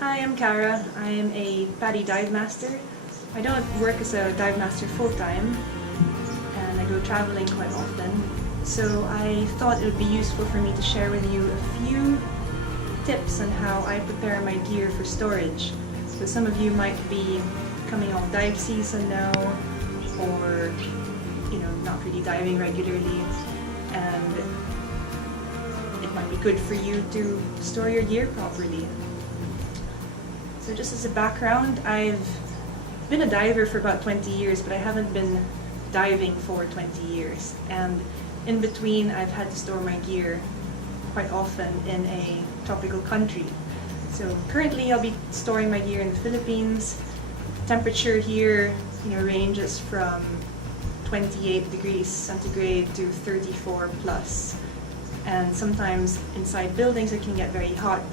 Hi, I'm Cara. I am a PADI dive master. I don't work as a dive master full-time, and I go traveling quite often. So I thought it would be useful for me to share with you a few tips on how I prepare my gear for storage. So some of you might be coming off dive season now, or not really diving regularly, and it might be good for you to store your gear properly. So just as a background, I've been a diver for about 20 years, but I haven't been diving for 20 years. And in between, I've had to store my gear quite often in a tropical country. So currently, I'll be storing my gear in the Philippines. Temperature here, ranges from 28 degrees centigrade to 34 plus. And sometimes inside buildings, it can get very hot,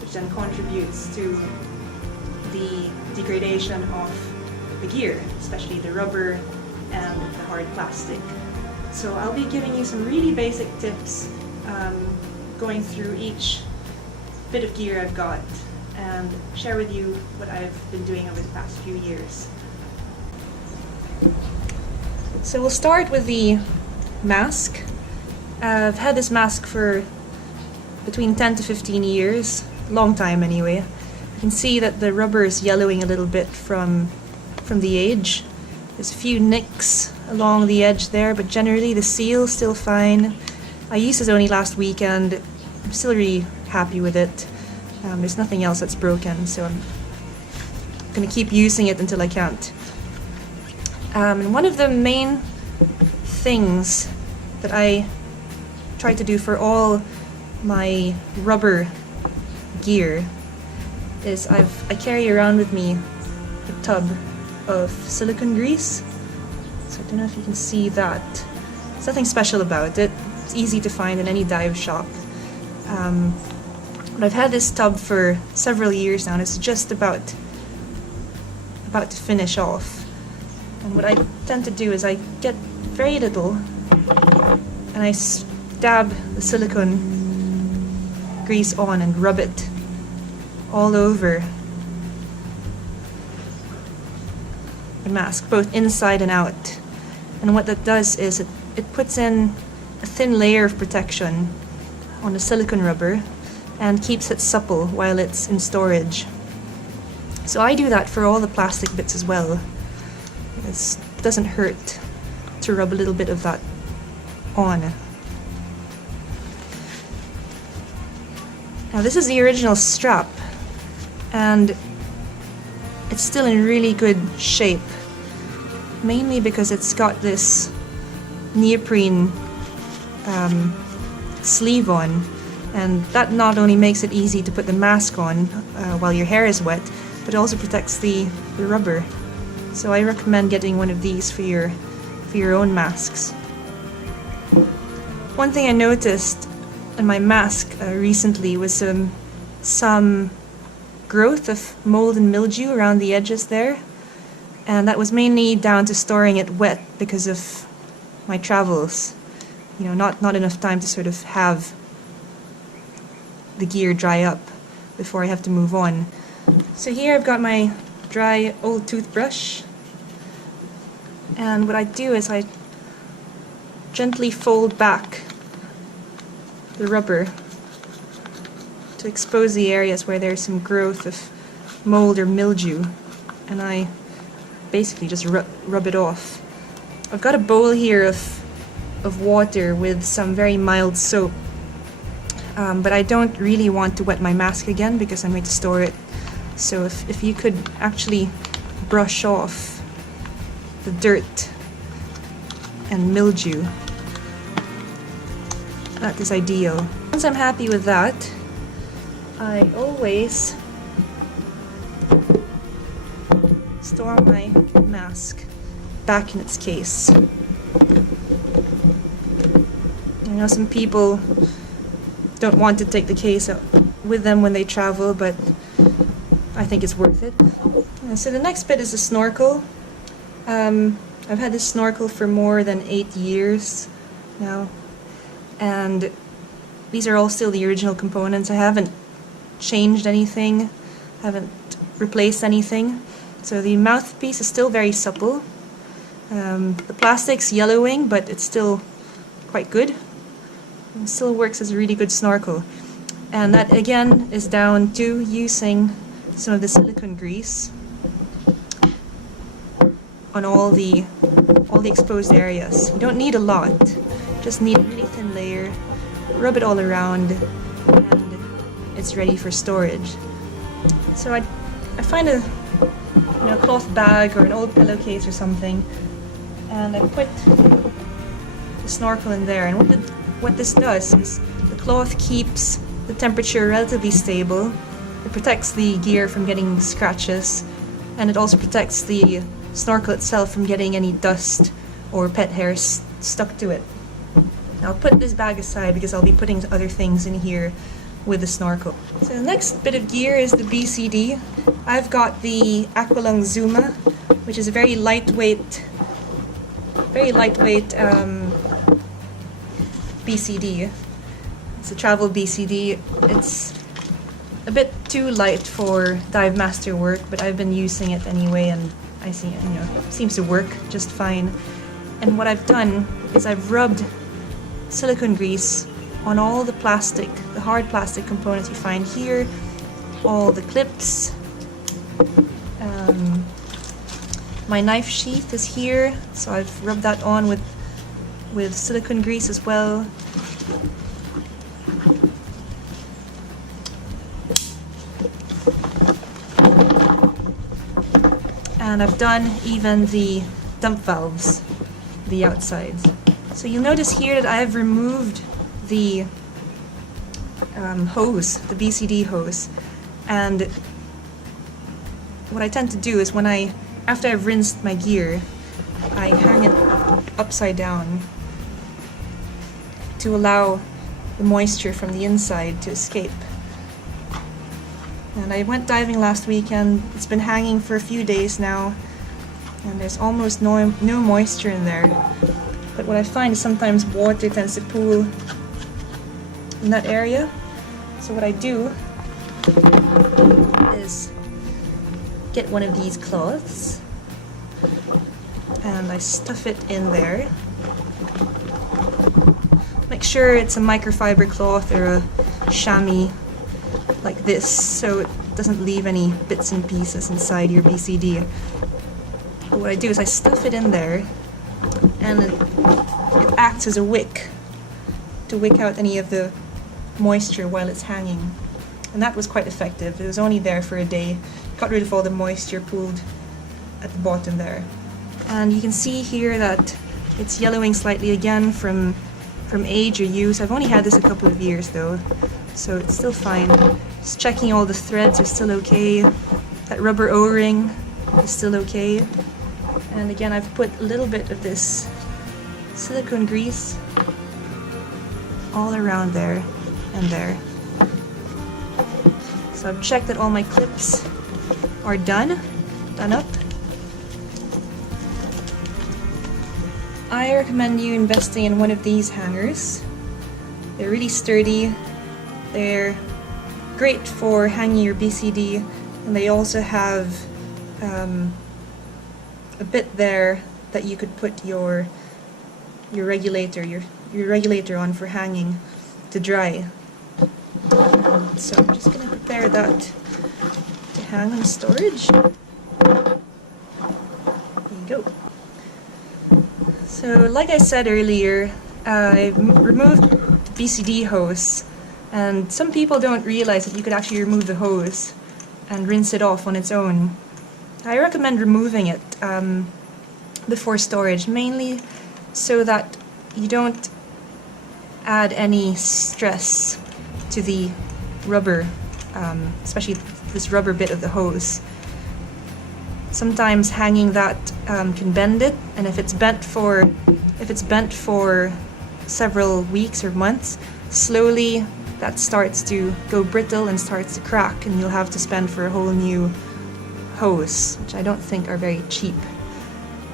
which then contributes to the degradation of the gear, especially the rubber and the hard plastic. So I'll be giving you some really basic tips, going through each bit of gear I've got, and share with you what I've been doing over the past few years. So we'll start with the mask. I've had this mask for between 10 to 15 years, long time anyway. You can see that the rubber is yellowing a little bit from the age. There's a few nicks along the edge there, but generally the seal's still fine. I used this only last weekend. I'm still really happy with it. There's nothing else that's broken, so I'm going to keep using it until I can't. And one of the main things that I try to do for all my rubber gear is I carry around with me a tub of silicone grease. So I don't know if you can see that. There's nothing special about it. It's easy to find in any dive shop. But I've had this tub for several years now, and it's just about to finish off. And what I tend to do is I get very little and I dab the silicone grease on and rub it all over the mask, both inside and out. And what that does is it puts in a thin layer of protection on the silicone rubber and keeps it supple while it's in storage. So I do that for all the plastic bits as well. It doesn't hurt to rub a little bit of that on. Now this is the original strap, and it's still in really good shape, mainly because it's got this neoprene sleeve on, and that not only makes it easy to put the mask on while your hair is wet, but it also protects the rubber. So I recommend getting one of these for your own masks. One thing I noticed in my mask recently was some growth of mold and mildew around the edges there, and that was mainly down to storing it wet because of my travels. Not enough time to sort of have the gear dry up before I have to move on. So here I've got my dry old toothbrush, and what I do is I gently fold back the rubber to expose the areas where there's some growth of mold or mildew, and I basically just rub it off. I've got a bowl here of water with some very mild soap, but I don't really want to wet my mask again because I'm going to store it. So if you could actually brush off the dirt and mildew, that is ideal. Once I'm happy with that, I always store my mask back in its case. I know some people don't want to take the case out with them when they travel, but I think it's worth it. So the next bit is a snorkel. I've had this snorkel for more than 8 years now, and these are all still the original components. I haven't changed anything. Haven't replaced anything. So the mouthpiece is still very supple. The plastic's yellowing, but it's still quite good. It still works as a really good snorkel. And that again is down to using some of the silicone grease on all the exposed areas. You don't need a lot, just need a really thin layer, rub it all around, and it's ready for storage. So I find a cloth bag or an old pillowcase or something, and I put the snorkel in there. And what this does is the cloth keeps the temperature relatively stable. It protects the gear from getting scratches, and it also protects the snorkel itself from getting any dust or pet hair stuck to it. I'll put this bag aside because I'll be putting other things in here with the snorkel. So the next bit of gear is the BCD. I've got the Aqualung Zuma, which is a very lightweight BCD. It's a travel BCD. It's a bit too light for dive master work, but I've been using it anyway, and I see it, seems to work just fine. And what I've done is I've rubbed silicone grease on all the plastic, the hard plastic components you find here, all the clips. My knife sheath is here, so I've rubbed that on with silicone grease as well. And I've done even the dump valves, the outsides. So you'll notice here that I've removed the hose, the BCD hose, and what I tend to do is after I've rinsed my gear, I hang it upside down to allow the moisture from the inside to escape. And I went diving last weekend. It's been hanging for a few days now, and there's almost no moisture in there. But what I find is sometimes water tends to pool in that area. So what I do is get one of these cloths and I stuff it in there. Make sure it's a microfiber cloth or a chamois like this, so it doesn't leave any bits and pieces inside your BCD. But what I do is I stuff it in there, and it acts as a wick to wick out any of the moisture while it's hanging. And that was quite effective. It was only there for a day. Got rid of all the moisture pooled at the bottom there. And you can see here that it's yellowing slightly again from age or use. I've only had this a couple of years though, so it's still fine. Just checking all the threads are still okay. That rubber O-ring is still okay. And again, I've put a little bit of this silicone grease all around there and there. So I've checked that all my clips are done up. I recommend you investing in one of these hangers. They're really sturdy. They're great for hanging your BCD, and they also have a bit there that you could put your regulator on for hanging to dry. So I'm just going to prepare that to hang on storage. There you go. So like I said earlier, I removed the BCD hose, and some people don't realize that you could actually remove the hose and rinse it off on its own. I recommend removing it before storage, mainly so that you don't add any stress to the rubber, especially this rubber bit of the hose. Sometimes hanging that can bend it, and if it's bent for several weeks or months, slowly that starts to go brittle and starts to crack, and you'll have to spend for a whole new hose, which I don't think are very cheap.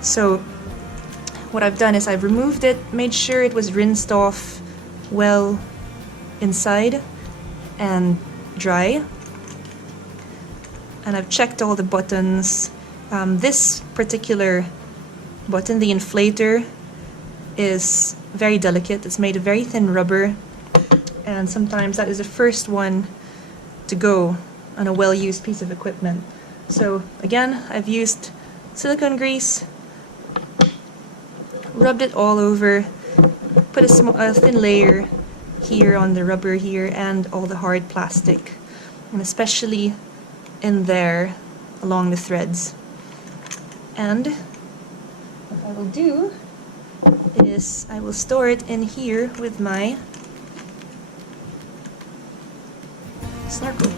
So what I've done is I've removed it, made sure it was rinsed off well inside and dry, and I've checked all the buttons. This particular button, the inflator, is very delicate. It's made of very thin rubber, and sometimes that is the first one to go on a well-used piece of equipment. So again, I've used silicone grease, rubbed it all over, put a thin layer here on the rubber here and all the hard plastic, and especially in there along the threads. And what I will do is I will store it in here with my snorkel.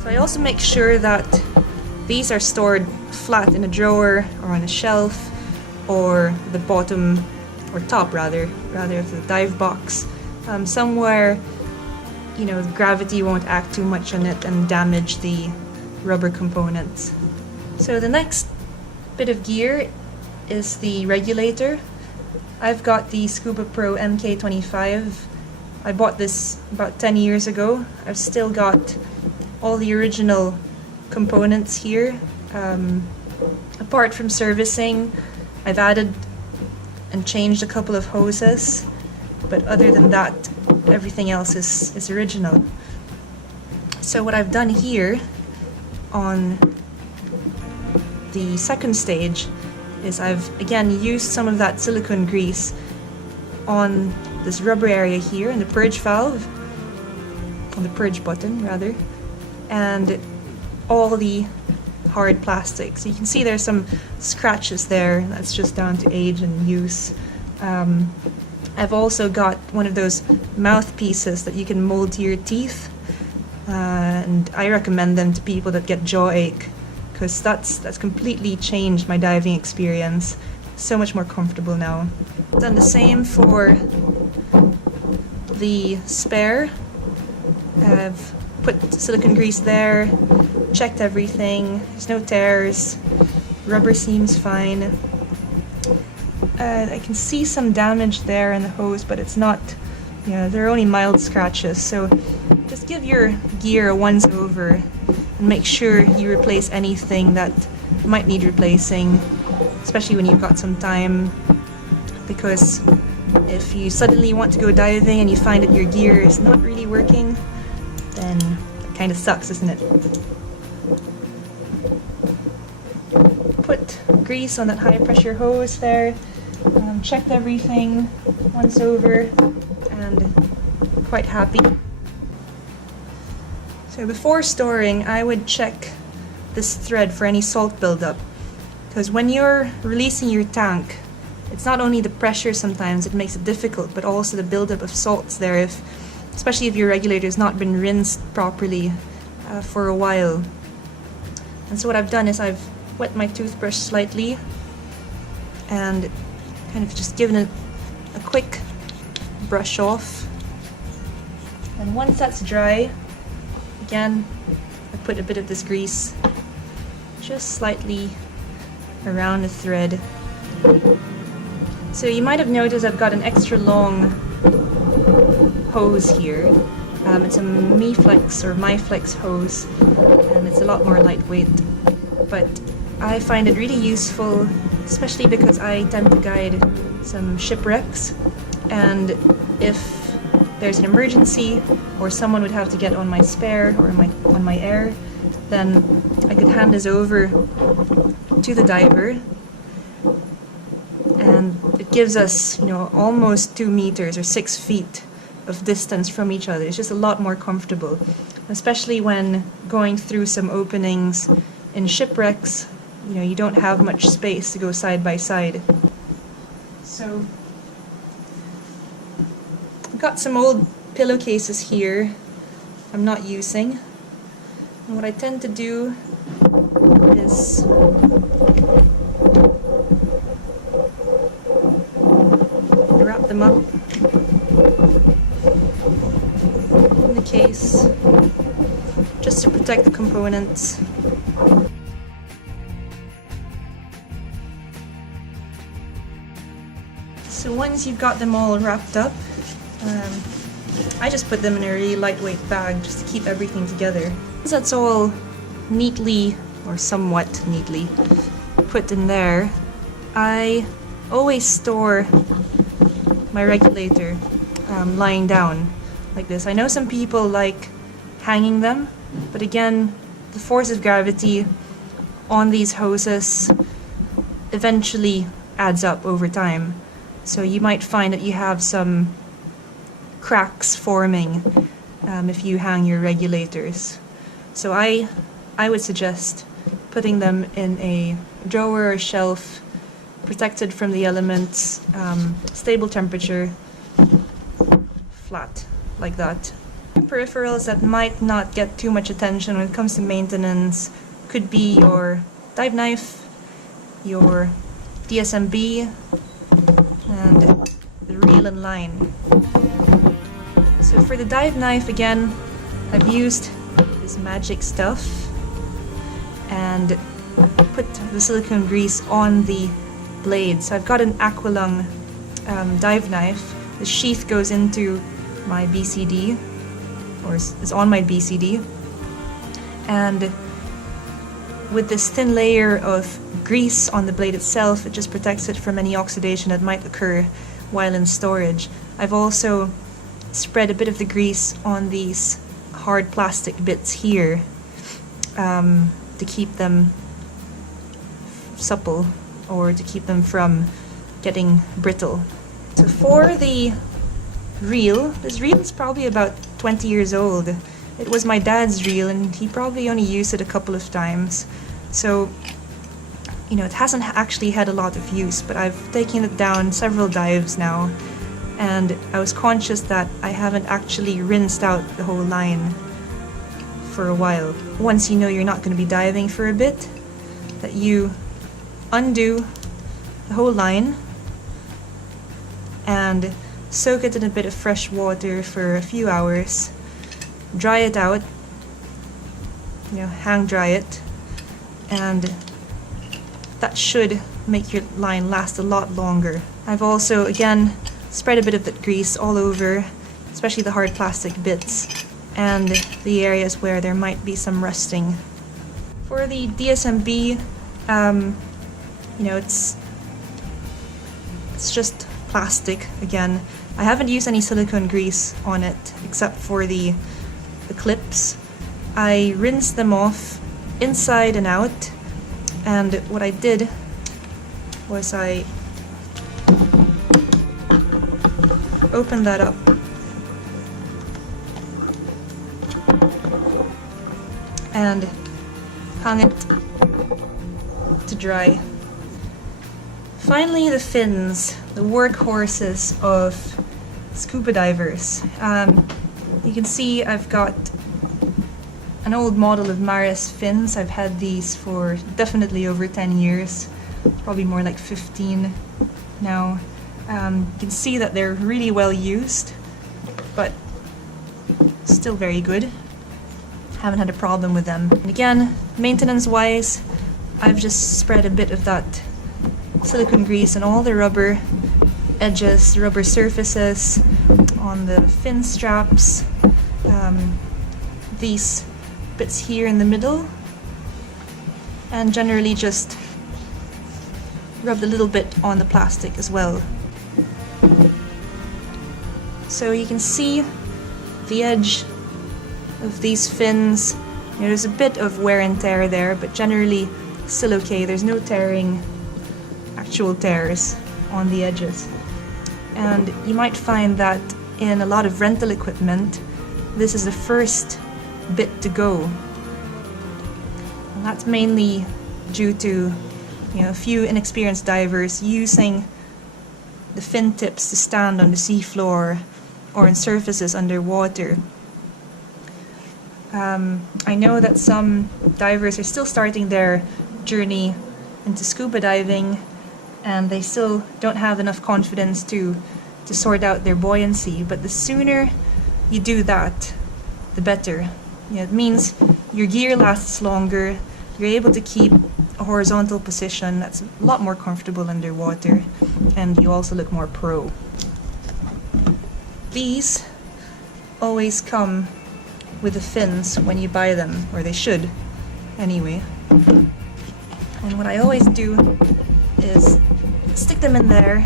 So I also make sure that these are stored flat in a drawer or on a shelf, or the bottom or top rather of the dive box, somewhere gravity won't act too much on it and damage the rubber components. So the next bit of gear is the regulator. I've got the Scuba Pro MK25. I bought this about 10 years ago. I've still got all the original components here. Apart from servicing, I've added and changed a couple of hoses, but other than that, everything else is original. So what I've done here on the second stage is I've again used some of that silicone grease on this rubber area here in the purge valve, on the purge button rather, and all the hard plastic. So you can see there's some scratches there. That's just down to age and use. I've also got one of those mouthpieces that you can mold to your teeth, and I recommend them to people that get jaw ache, because that's completely changed my diving experience. So much more comfortable now. Done the same for the spare. I've put silicone grease there, checked everything, there's no tears, rubber seems fine. I can see some damage there in the hose, but it's not, they're only mild scratches, so just give your gear a once over and make sure you replace anything that might need replacing, especially when you've got some time, because if you suddenly want to go diving and you find that your gear is not really working, then it kind of sucks, doesn't it? Put grease on that high pressure hose there, checked everything once over, and quite happy. So before storing, I would check this thread for any salt buildup, because when you're releasing your tank, it's not only the pressure sometimes it makes it difficult, but also the buildup of salts there, especially if your regulator has not been rinsed properly for a while. And so what I've done is I've wet my toothbrush slightly and kind of just given it a quick brush off. And once that's dry, again, I put a bit of this grease just slightly around the thread. So you might have noticed I've got an extra long hose here. It's a MiFlex or MyFlex hose, and it's a lot more lightweight, but I find it really useful, especially because I tend to guide some shipwrecks, and if there's an emergency or someone would have to get on my spare or on my air, then I could hand this over to the diver, and it gives us, almost 2 meters or 6 feet of distance from each other. It's just a lot more comfortable, especially when going through some openings in shipwrecks. You don't have much space to go side by side. So I've got some old pillowcases here I'm not using, and what I tend to do is wrap them up in the case just to protect the components. So once you've got them all wrapped up, I just put them in a really lightweight bag just to keep everything together. Once that's all neatly, or somewhat neatly, put in there, I always store my regulator lying down like this. I know some people like hanging them, but again, the force of gravity on these hoses eventually adds up over time. So you might find that you have some cracks forming if you hang your regulators. So I would suggest putting them in a drawer or shelf, protected from the elements, stable temperature, flat, like that. Peripherals that might not get too much attention when it comes to maintenance could be your dive knife, your DSMB, and the reel and line. So for the dive knife, again, I've used this magic stuff and put the silicone grease on the blade. So I've got an Aqualung dive knife. The sheath goes into my BCD, or is on my BCD, and with this thin layer of grease on the blade itself, it just protects it from any oxidation that might occur while in storage. I've also spread a bit of the grease on these hard plastic bits here to keep them supple, or to keep them from getting brittle. So for the reel, this reel is probably about 20 years old. It was my dad's reel and he probably only used it a couple of times. So, you know, it hasn't actually had a lot of use, but I've taken it down several dives now, and I was conscious that I haven't actually rinsed out the whole line for a while. Once you know you're not going to be diving for a bit, that you undo the whole line and soak it in a bit of fresh water for a few hours, dry it out, you know, hang dry it, and that should make your line last a lot longer. I've also, again, spread a bit of that grease all over, especially the hard plastic bits and the areas where there might be some rusting. For the DSMB, you know, it's just plastic again. I haven't used any silicone grease on it except for the clips. I rinsed them off inside and out, and what I did was I opened that up and hung it to dry. Finally, the fins, the workhorses of scuba divers. You can see I've got an old model of Maris fins. I've had these for definitely over 10 years, probably more like 15 now. You can see that they're really well used, but still very good. Haven't had a problem with them. And again, maintenance-wise, I've just spread a bit of that silicone grease on all the rubber edges, rubber surfaces, on the fin straps, these bits here in the middle, and generally just rubbed a little bit on the plastic as well. So you can see the edge of these fins. You know, there's a bit of wear and tear there, but generally still okay. There's no tearing, actual tears on the edges. And you might find that in a lot of rental equipment, this is the first bit to go. And that's mainly due to, you know, a few inexperienced divers using the fin tips to stand on the seafloor or in surfaces underwater. I know that some divers are still starting their journey into scuba diving, and they still don't have enough confidence to sort out their buoyancy, but the sooner you do that, the better. You know, it means your gear lasts longer, you're able to keep a horizontal position that's a lot more comfortable underwater, and you also look more pro. These always come with the fins when you buy them, or they should anyway. And what I always do is stick them in there,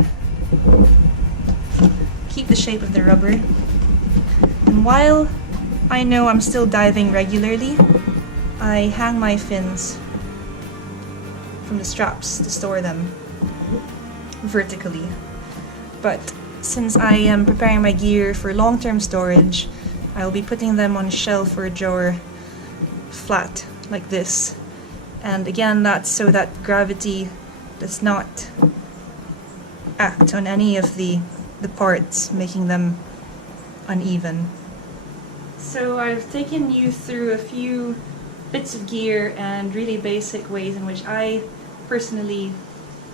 keep the shape of the rubber, and while I know I'm still diving regularly, I hang my fins from the straps to store them vertically. But since I am preparing my gear for long-term storage, I'll be putting them on a shelf or a drawer flat like this. And again, that's so that gravity does not act on any of the parts, making them uneven. So I've taken you through a few bits of gear and really basic ways in which I personally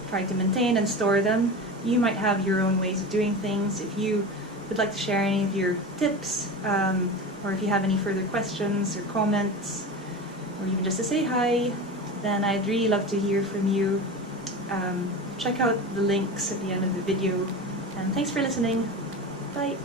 try to maintain and store them. You might have your own ways of doing things. If you would like to share any of your tips, or if you have any further questions or comments, or even just to say hi, then I'd really love to hear from you. Check out the links at the end of the video, and thanks for listening. Bye!